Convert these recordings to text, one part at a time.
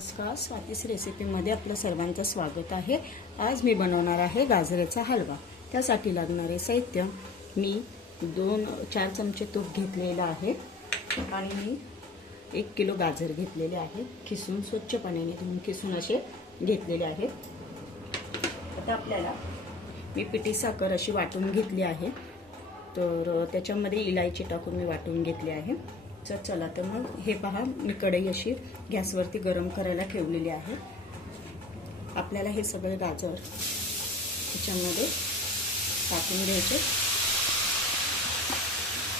नमस्कार, स्वातीस रेसिपीमध्ये आपलं सर्वांचं स्वागत आहे। आज मी बनवणार आहे गाजराचा हलवा। त्यासाठी लागणारे साहित्य मी 4 चमचे तूप घेतलेलं आहे आणि मी 1 किलो गाजर घेतलेले आहे। खिसून स्वच्छ पाण्याने धुवून खिसून असे घेतलेले आहेत। आता आपल्याला मी पिठी साखर अशी वाटून घेतली आहे, तर त्याच्यामध्ये इलायची टाकून मी वाटून घेतली आहे। चला तर मग हे पहा, मी कढई अशी गॅसवरती गरम करायला ठेवलेली आहे। आपल्याला हे सगळे गाजर त्याच्यामध्ये टाकून घ्यायचे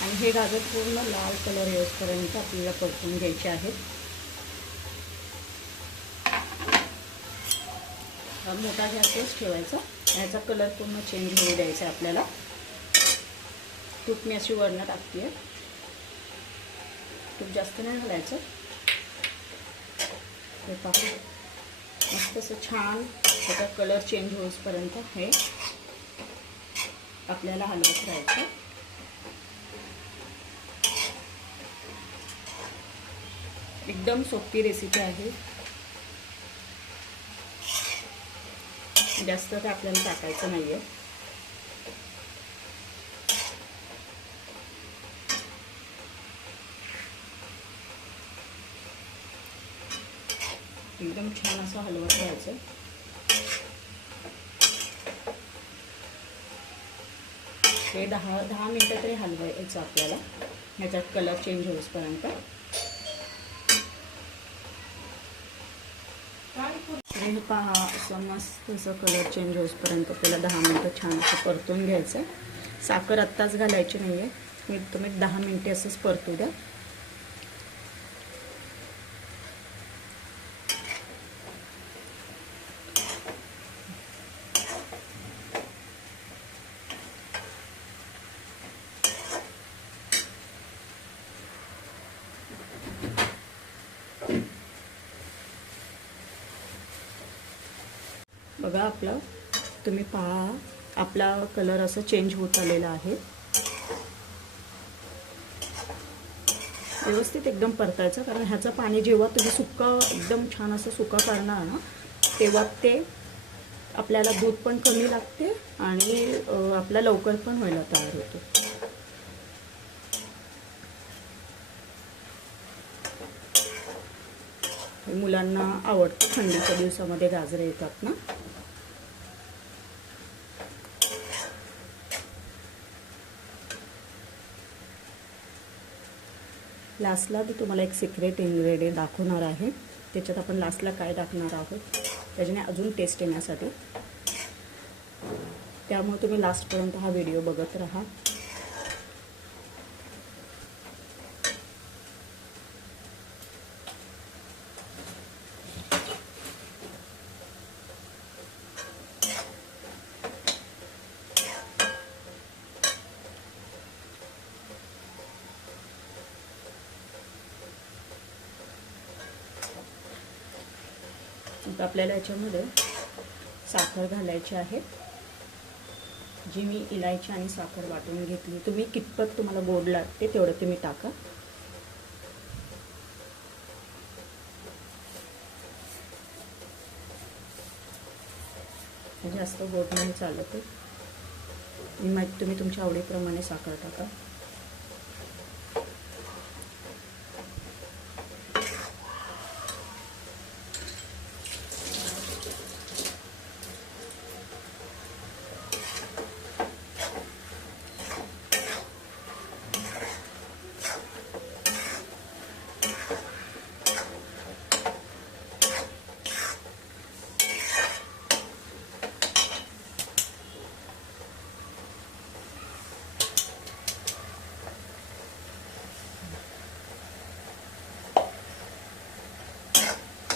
आणि हे गाजर पूर्ण लाल कलर येईपर्यंत आपल्याला परतून घ्यायचे आहेत। मोठा गॅसच ठेवायचा, याचा कलर पूर्ण चेंज होऊ द्यायचा आपल्याला। तूप मी अशी वरनं टाकते, तूप जास्त नाही घालायचं। हे पाहू, मस्त असं छान त्याचा कलर चेंज होईपर्यंत हे आपल्याला हलवत राहायचं। एकदम सोपी रेसिपी आहे, जास्त तर आपल्याला टाकायचं नाहीये। एकदम छान असं हलवत राहायचं। हे 10 मिनिटं तरी हलवायचं आपल्याला, ह्याचा कलर चेंज होईपर्यंत। हे पहा, असं मस्त असं कलर चेंज होईपर्यंत आपल्याला 10 मिनिटं छान असं परतून घ्यायचं। साखर आत्ताच घालायची नाहीये, तुम्ही 10 मिनिटे असंच परतू द्या। बघा, आपला तुम्ही पहा, आपला कलर असं चेंज होत आलेला आहे। व्यवस्थित एकदम परतायचं, कारण ह्याचं पाणी जेव्हा तुम्ही सुक्का एकदम छान असं सुक्का करणार ना, तेव्हा ते आपल्याला दूध पण कमी लागते आणि आपला लवकर पण व्हायला तयार होतो। मुलांना आवडतं, थंडीच्या दिवसामध्ये गाजर येतात ना। लास्टला मी तुम्हाला एक सिक्रेट इन्ग्रेडियंट दाखवणार आहे, त्याच्यात आपण लास्टला काय टाकणार आहोत त्याच्याने अजून टेस्ट येण्यासाठी। त्यामुळे तुम्ही लास्टपर्यंत हा व्हिडिओ बघत राहा। आता आपल्याला याच्यामध्ये साखर घालायची आहे, जी मी इलायची आणि साखर वाटून घेतली। तुम्ही कितपत तुम्हाला गोड लागते तेवढं तुम्ही टाका। जास्त गोड नाही चालत, तुम्ही तुमच्या आवडीप्रमाणे साखर टाका।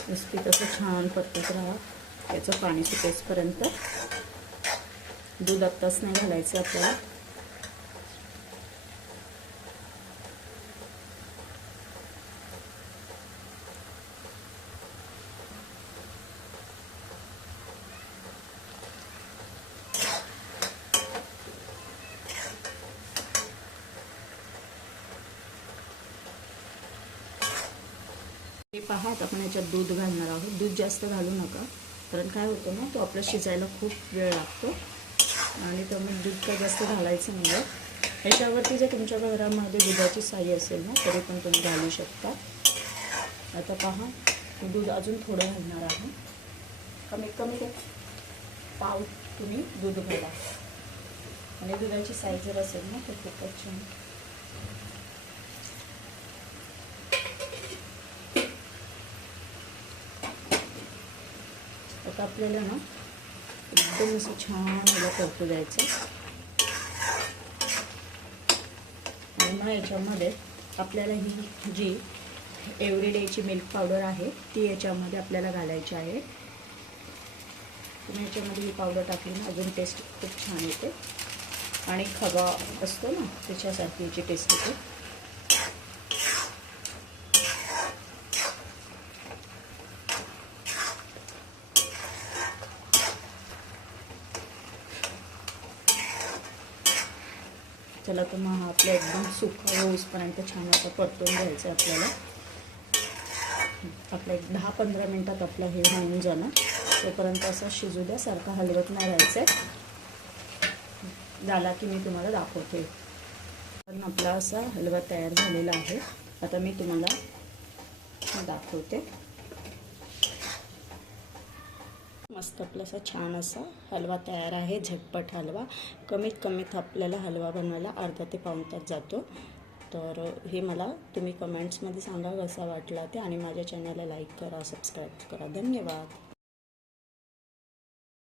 नुसती तसं छान परतत राहा, त्याचं पाणी सुटेपर्यंत। दूध आत्ताच नाही घालायचं आपल्याला। हे पहा, आता आपण याच्यात दूध घालणार आहोत. दूध जास्त घालू नका, कारण काय होतं ना, तो आपला शिजायला खूप वेळ लागतो आणि त्यामुळे दूध काय जास्त घालायचं नाही आहे. याच्यावरती जर तुमच्या घरामध्ये दुधाची साई असेल ना, तरी पण तुम्ही घालू शकता. आता पहा, दूध अजून थोडं घालणार आहे. कमीत कमी पाव तुम्ही दूध घाला आणि दुधाची साई जर असेल ना, तर खूपच छान. आता आपल्याला ना एकदम असं छान मला परतू द्यायचं आणि मग याच्यामध्ये आपल्याला ही जी एव्हरीडेची मिल्क पावडर आहे ती याच्यामध्ये आपल्याला घालायची आहे. तुम्ही याच्यामध्ये ही पावडर टाकली ना, अजून टेस्ट खूप छान येते आणि खवा असतो ना, त्याच्यासारखी याची टेस्ट येते. चला, तर मग हा आपला एकदम सुका होईपर्यंत छान आता परतून घ्यायचं आहे आपल्याला. आपलं एक 10-15 मिनटात आपलं हे होऊन जाणं, तोपर्यंत असा शिजू द्या, सारखा हलवत नाही राहायचं आहे. झाला की मी तुम्हाला दाखवते. पण आपला असा हलवा तयार झालेला आहे. आता मी तुम्हाला दाखवते. मस्त आपला असा छान असा हलवा तयार आहे. झटपट हलवा. कमीत कमीत आपल्याला हलवा बनवायला अर्धा ते पाऊण तास जातो. तर हे मला तुम्ही कमेंट्समध्ये सांगा कसा वाटला ते, आणि माझ्या चॅनलला लाईक करा, सबस्क्राईब करा. धन्यवाद.